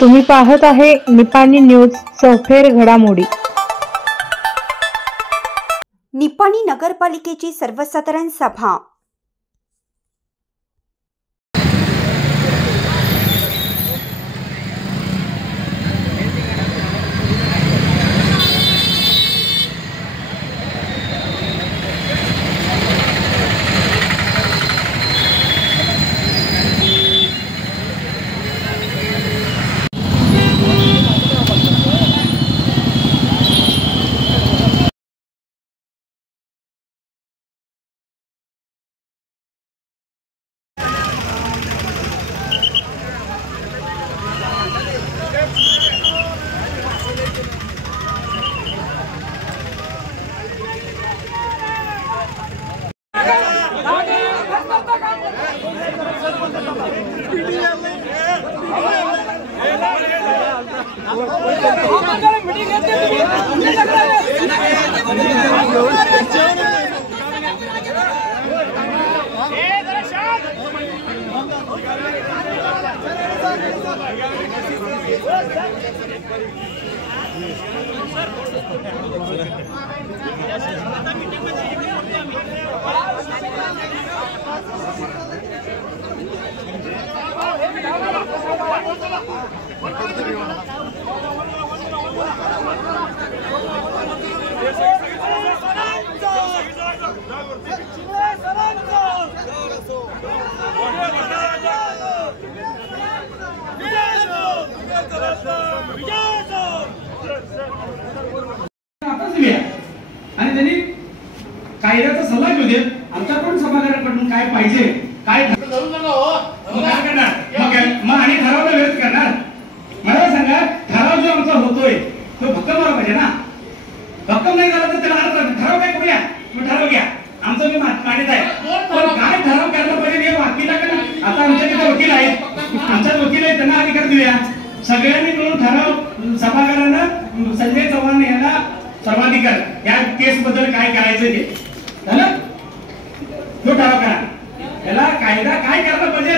तुम्ही पाहत आहे निपाणी न्यूज चौफेर घडामोडी। निपाणी नगरपालिकेची सर्वसाधारण सभा। आणि त्यांनी कायद्याचा सल्ला घेऊ दे, आमच्याकडून सभागृहाकडून काय पाहिजे, काय करणार मग आणि ठरावाला विरोध करणार। मला सांगा, ठराव जो आमचा होतोय तो भक्कम व्हायला पाहिजे ना। भक्कम नाही झाला तर त्याला ठराव काय करूया, ठराव घ्या, आमचं मी मान्यता आहे, पण काय ठराव करायला पाहिजे हे वकिलाकडे। आता आमच्याकडे वकील आहेत, आमच्यात वकील आहेत, त्यांना अधिकार देऊया। सगळ्यांनी मिळून ठराव सभागृहानं संजय चव्हाण यांना सर्वाधिकार या केस बद्दल काय करायचं ते झालं, तो ठराव करा। याला कायदा काय करायला पाहिजे,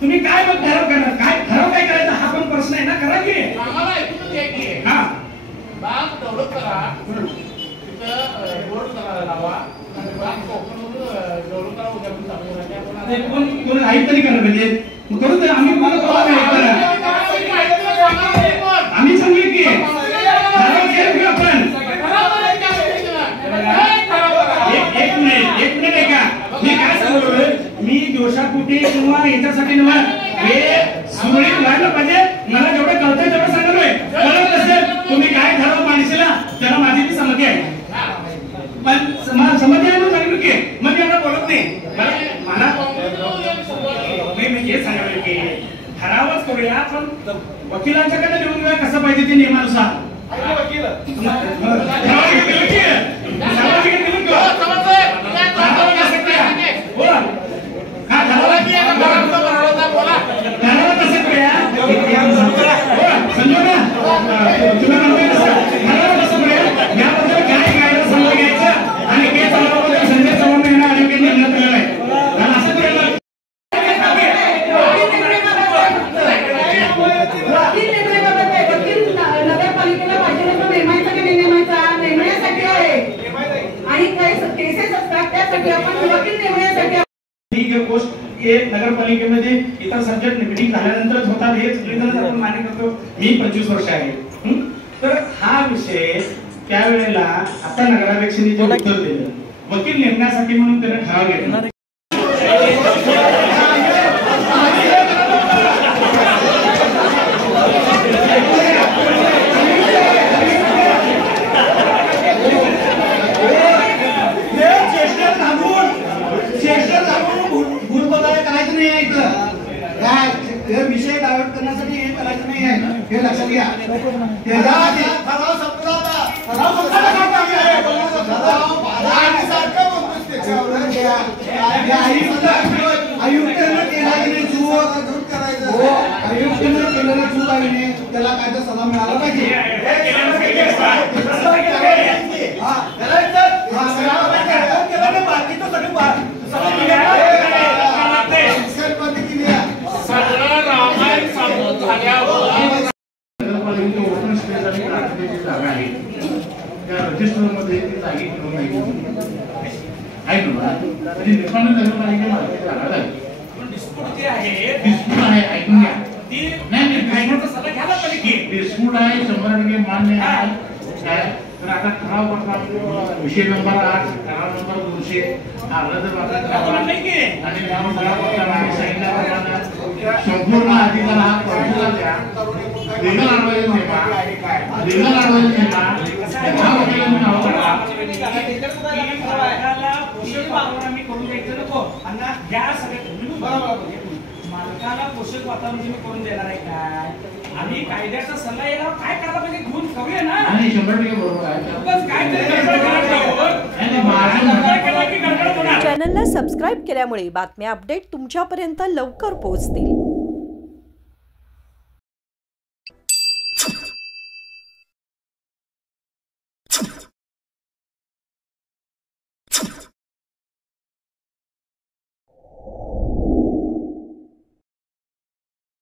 तुम्ही काय मग ठराव करणार, काय ठराव काय करायचा हा पण प्रश्न आहे ना। करा की आम्हाला ऐकून घ्या की हां बाग डेव्हलप करा, तिथं रोड लावा आणि बाग कोकणून डेव्हलप करा। उद्या कोण ऐकत नाही करणार म्हणजे करू तर आम्ही मला आम्ही सांगू की ठराव केलं आपण। एक मिनिट आहे का, मी काय सांगतोय, मी दोषापोटी किंवा याच्यासाठी नव्हे, हे सुरळीत व्हायला पाहिजे। मला जेवढं कळतंय तेवढं सांगतोय, कळत असेल तुम्ही काय ठराव मांडशीला त्याला माझी ती संमती आहे, पण संमती आहे म्हणून सांगितलं की मग मी आता बोलत नाही। मला मी हे सांगायला की ठरावच करूया, पण वकिलांच्याकडे लिहून घेऊया कसं पाहिजे ते नियमानुसार। नगरपालिकेमध्ये इतर सब्जेक्ट मीटिंग झाल्यानंतरच होतात, हे सगळेजण आपण मान्य करतो। मी 25 वर्ष आहे, तर हा विषय त्यावेळेला आता नगराध्यक्षांनी जे उत्तर दिलं, वकील नेमण्यासाठी म्हणून त्याने ठराव घेतला। विषय डायव्हर्ट करण्यासाठी हे करायचं नाही आहे, हे लक्षात घ्या। आयुक्तांना केलेला चूक आहे, त्याला काय तर सजा मिळाला पाहिजे। सगळं रामायण सांगून झाल्यावर ओपन स्पेस आणि प्रार्थनेची जागा आहे त्या रजिस्टरमध्ये ती जागी ठेवून आहे निपाणी नगरपालिकेमध्ये जागा झाली. डिस्प्यूट जे आहे डिस्प्यूट आहे, ऐकून घ्या. ती नाही कायद्याचा सल्ला घ्यायला पाहिजे की डिस्प्यूट आहे, 100% मान्य आहे. काय तर आता ठराव पत्र विषय नंबर 8 ठराव नंबर 200 आणि सांगितल्याप्रमाणे संपूर्ण अधिकार हा प्रभूला द्या. लीगल ॲडवाइस नेमा ह्या वकिलांनी नाव काढा. करून द्यायचं नको अण्णा घ्या सगळं मालकाला पोषक वातावरण तुम्ही करून देणार आहे काय आणि कायद्याचा सल्ला यायला काय करायला पाहिजे घेऊन करूया ना. आणि 100% बरोबर आहे. चॅनलला सबस्क्राईब केल्यामुळे बातम्या अपडेट तुमच्यापर्यंत लवकर पोहोचतील.